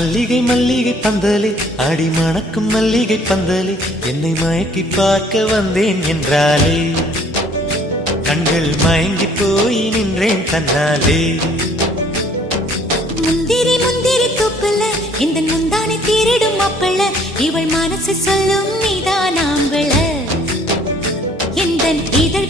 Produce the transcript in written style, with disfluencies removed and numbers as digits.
மல்லிகை மல்லிகை பந்தலே அடி மணக்கும் மல்லிகை பந்தலே என்னை மயக்கி பார்க்க வந்தேன் என்றாலே கண்கள் மயங்கி போய் நின்றேன் தன்னாலே. முந்திரி முந்திரி தூப்புல இந்த முந்தானை தீரிடும் மாப்பிள்ள இவள் மனசு சொல்லும் நீதான் ஆம்பள இந்த இதழ்